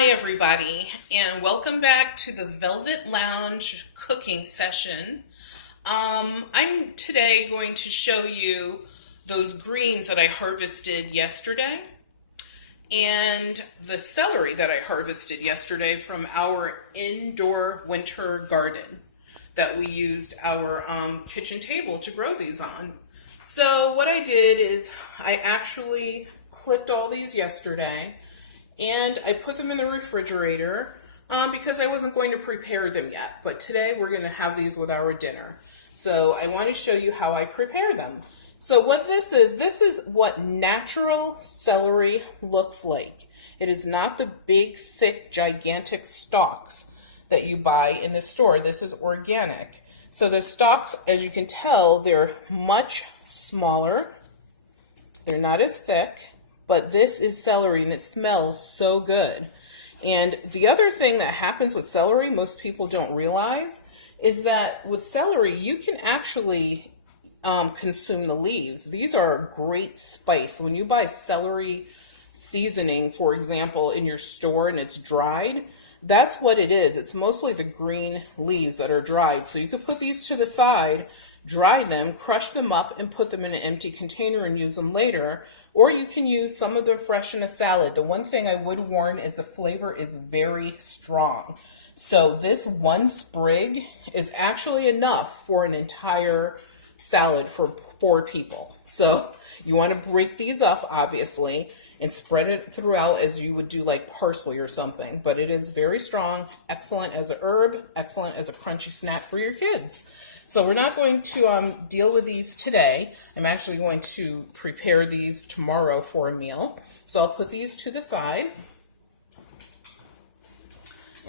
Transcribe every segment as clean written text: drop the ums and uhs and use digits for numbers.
Hi everybody, and welcome back to the Velvet Lounge cooking session. I'm today going to show you those greens that I harvested yesterday and the celery that I harvested yesterday from our indoor winter garden that we used our kitchen table to grow these on. So what I did is I actually clipped all these yesterday and I put them in the refrigerator because I wasn't going to prepare them yet. But today we're going to have these with our dinner. So I want to show you how I prepare them. So what this is what natural celery looks like. It is not the big, thick, gigantic stalks that you buy in the store. This is organic. So the stalks, as you can tell, they're much smaller. They're not as thick. But this is celery and it smells so good. And the other thing that happens with celery, most people don't realize, is that with celery, you can actually consume the leaves. These are a great spice. When you buy celery seasoning, for example, in your store and it's dried, that's what it is. It's mostly the green leaves that are dried. So you could put these to the side, dry them, crush them up, and put them in an empty container and use them later. Or you can use some of them fresh in a salad. The one thing I would warn is the flavor is very strong. So this one sprig is actually enough for an entire salad for 4 people. So you want to break these up, obviously, and spread it throughout as you would do like parsley or something. But it is very strong, excellent as a herb, excellent as a crunchy snack for your kids. So we're not going to deal with these today. I'm actually going to prepare these tomorrow for a meal. So I'll put these to the side.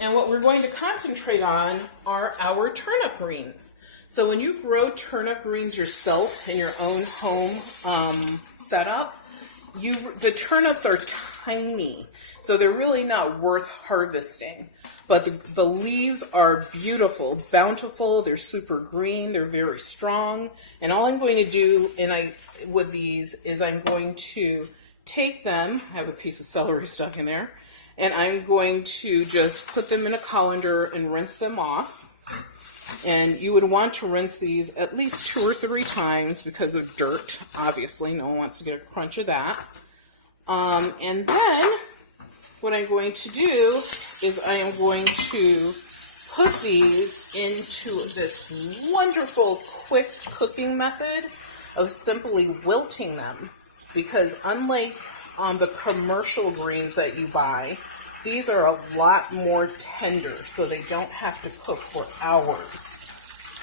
And what we're going to concentrate on are our turnip greens. So when you grow turnip greens yourself in your own home setup, the turnips are tiny. So they're really not worth harvesting. But the leaves are beautiful, bountiful, they're super green, they're very strong. And all I'm going to do with these is I'm going to take them, I have a piece of celery stuck in there, and I'm going to just put them in a colander and rinse them off. And you would want to rinse these at least 2 or 3 times because of dirt, obviously. No one wants to get a crunch of that. And then what I'm going to do is I am going to put these into this wonderful quick cooking method of simply wilting them. Because unlike the commercial greens that you buy, these are a lot more tender, so they don't have to cook for hours.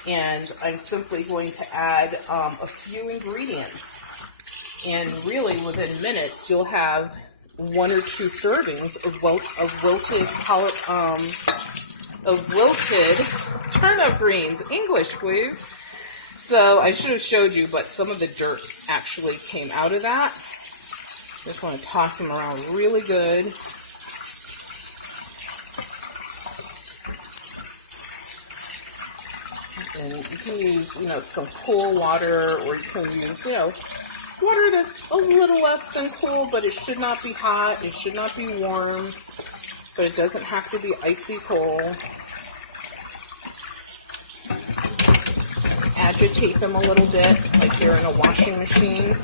And I'm simply going to add a few ingredients. And really within minutes you'll have 1 or 2 servings of wilted turnip greens. English, please. So I should have showed you, but some of the dirt actually came out of that. Just want to toss them around really good. And you can use, some cool water, or you can use, water that's a little less than cool, but it should not be hot, it should not be warm, but it doesn't have to be icy cold. Agitate them a little bit, like you're in a washing machine.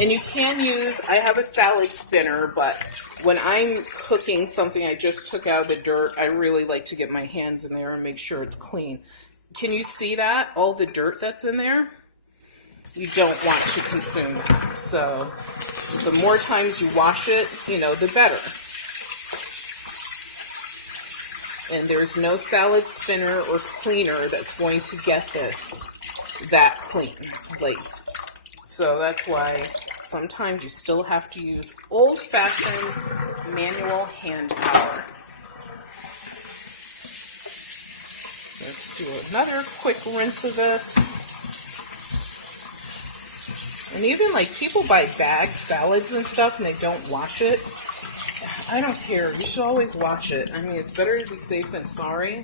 And you can use, I have a salad spinner, but when I'm cooking something I just took out of the dirt, I really like to get my hands in there and make sure it's clean. Can you see that? All the dirt that's in there? You don't want to consume that. So the more times you wash it, the better. And there's no salad spinner or cleaner that's going to get this that clean. So that's why sometimes you still have to use old-fashioned manual hand power. Let's do another quick rinse of this. And even people buy bagged salads and stuff and they don't wash it. I don't care. You should always wash it. I mean, it's better to be safe than sorry.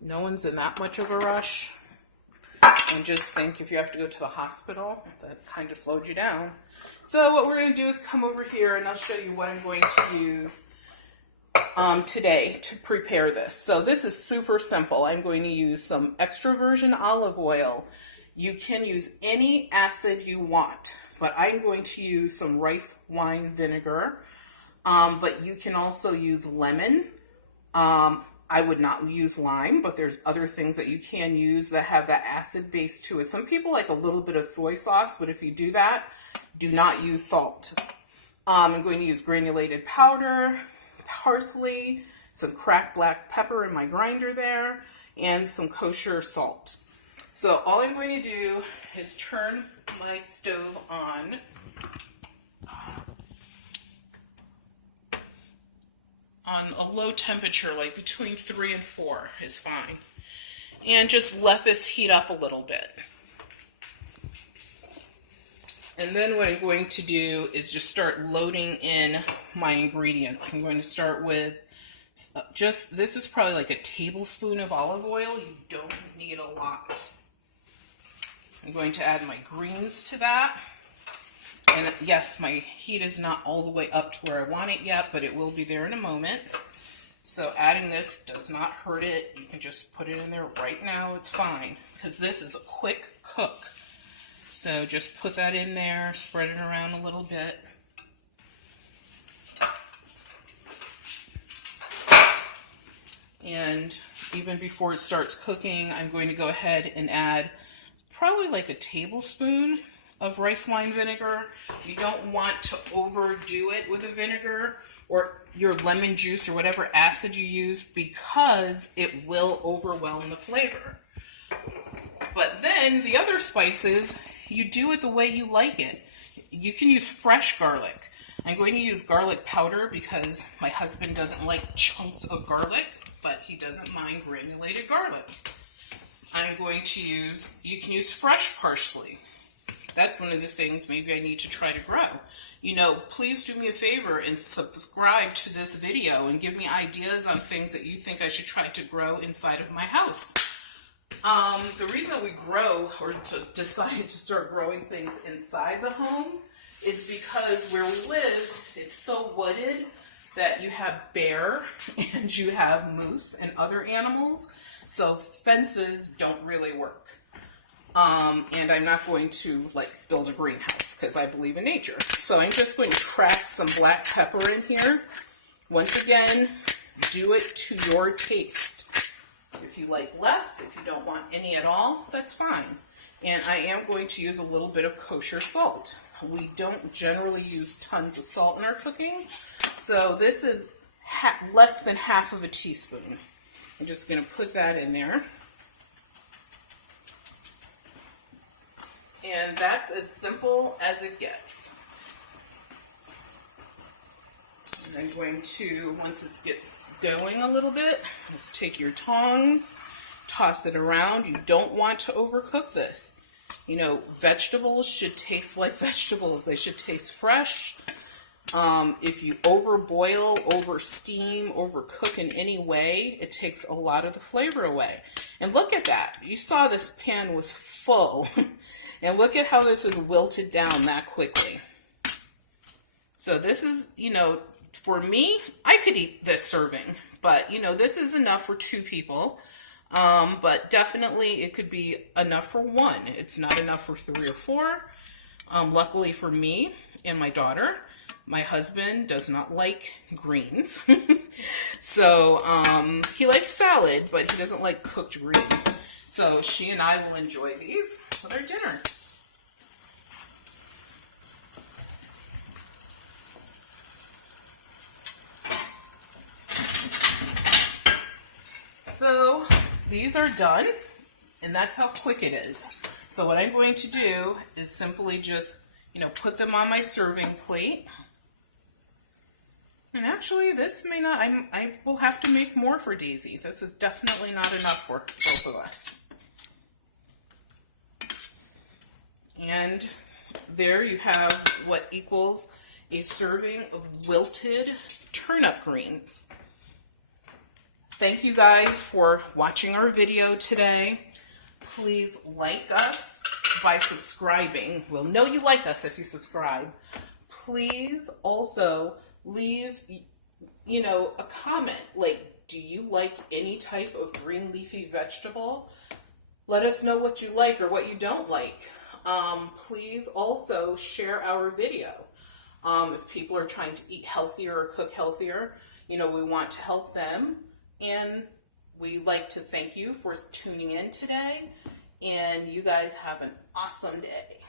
No one's in that much of a rush. And just think, if you have to go to the hospital, that kind of slowed you down. So what we're going to do is come over here and I'll show you what I'm going to use today to prepare this. So this is super simple. I'm going to use some extra virgin olive oil. You can use any acid you want, but I'm going to use some rice wine vinegar. But you can also use lemon. I would not use lime, but there's other things that you can use that have that acid base to it. Some people like a little bit of soy sauce, but if you do that, do not use salt. I'm going to use granulated powder, parsley, some cracked black pepper in my grinder there, and some kosher salt. So all I'm going to do is turn my stove on. On a low temperature, like between 3 and 4 is fine. And just let this heat up a little bit. And then what I'm going to do is just start loading in my ingredients. I'm going to start with this is probably like a tablespoon of olive oil. You don't need a lot. I'm going to add my greens to that. And yes, my heat is not all the way up to where I want it yet, but it will be there in a moment. So adding this does not hurt it. You can just put it in there right now. It's fine, because this is a quick cook. So just put that in there, spread it around a little bit. And even before it starts cooking, I'm going to go ahead and add probably like a tablespoon of rice wine vinegar. You don't want to overdo it with the vinegar or your lemon juice or whatever acid you use, because it will overwhelm the flavor. But then the other spices, you do it the way you like it. You can use fresh garlic. I'm going to use garlic powder because my husband doesn't like chunks of garlic, but he doesn't mind granulated garlic. I'm going to use, you can use fresh parsley. That's one of the things maybe I need to try to grow. You know, please do me a favor and subscribe to this video and give me ideas on things that you think I should try to grow inside of my house. The reason that we grow or decided to start growing things inside the home is because where we live, it's so wooded that you have bear and you have moose and other animals. So fences don't really work. And I'm not going to build a greenhouse because I believe in nature. So I'm just going to crack some black pepper in here. Once again, do it to your taste. If you like less, if you don't want any at all, that's fine. And I am going to use a little bit of kosher salt. We don't generally use tons of salt in our cooking. So this is less than half of a teaspoon. I'm just going to put that in there. And that's as simple as it gets. And I'm going to, once this gets going a little bit, just take your tongs, toss it around. You don't want to overcook this. You know, vegetables should taste like vegetables. They should taste fresh. If you overboil, over steam, overcook in any way, it takes a lot of the flavor away. And look at that. You saw this pan was full. And look at how this is wilted down that quickly. So this is, you know, for me, I could eat this serving. But, you know, this is enough for 2 people. But definitely it could be enough for 1. It's not enough for 3 or 4. Luckily for me and my daughter, my husband does not like greens. So he likes salad, but he doesn't like cooked greens. So she and I will enjoy these with our dinner. So these are done, and that's how quick it is. So what I'm going to do is simply just, you know, put them on my serving plate. And actually, this may not, I will have to make more for Daisy. This is definitely not enough for both of us. And there you have what equals a serving of wilted turnip greens. Thank you guys for watching our video today. please like us by subscribing. We'll know you like us if you subscribe. Please also leave, a comment. Like, do you like any type of green leafy vegetable? Let us know what you like or what you don't like. Please also share our video. If people are trying to eat healthier or cook healthier, we want to help them. And we like to thank you for tuning in today. And you guys have an awesome day.